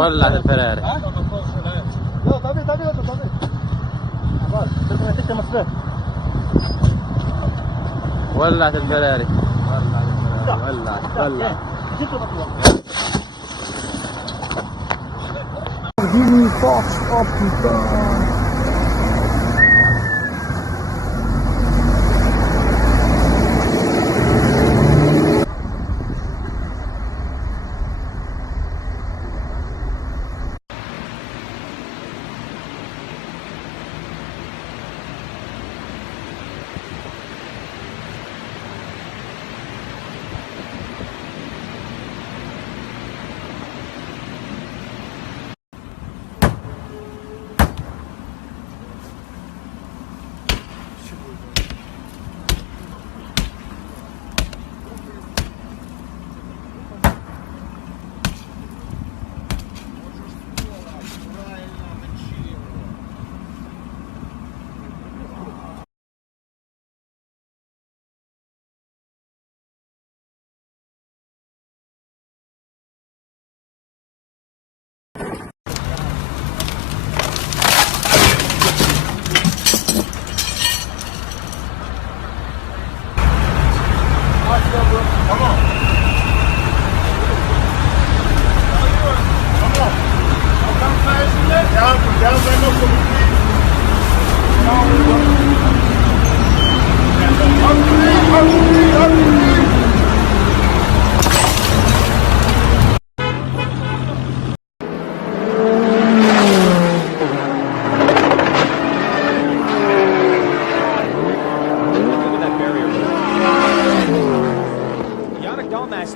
ولعت الفراري. لا طبيعي طبيعي طبيعي. خلاص تركنا مصدر. ولعت الفراري. ولعت. Giving thoughts up to down.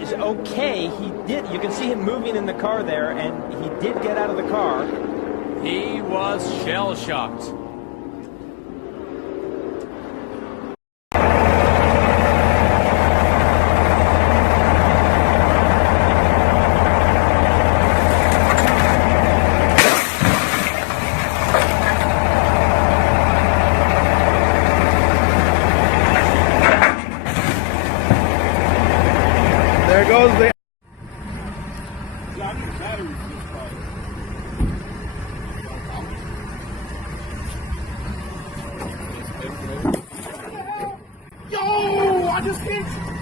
Is okay. You can see him moving in the car there, and he did get out of the car. He was shell-shocked. There goes the. Yo, I just can't.